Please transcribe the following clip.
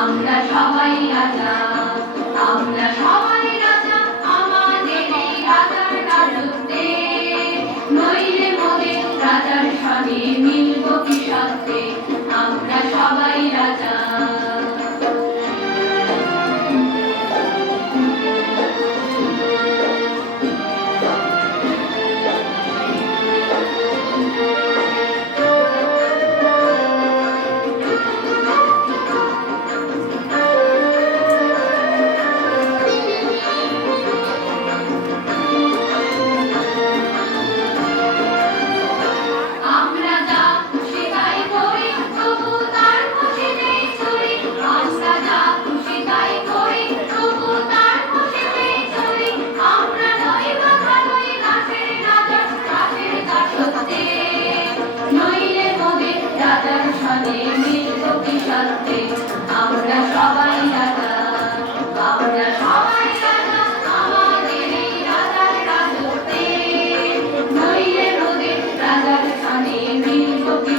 আমরা সবাই রাজা, আমরা সবাই রাজা আমাদের এই রাজার রাজত্বে। নইলে মোদের রাজার সনে মিলব কি সত্ত্বে, আমরা সবাই রাজা। আমরা সবাই রাজা, আমরা সবাই রাজা আমাদের এই রাজার রাজত্বে। নইলে মোদের রাজার সনে মিলব কি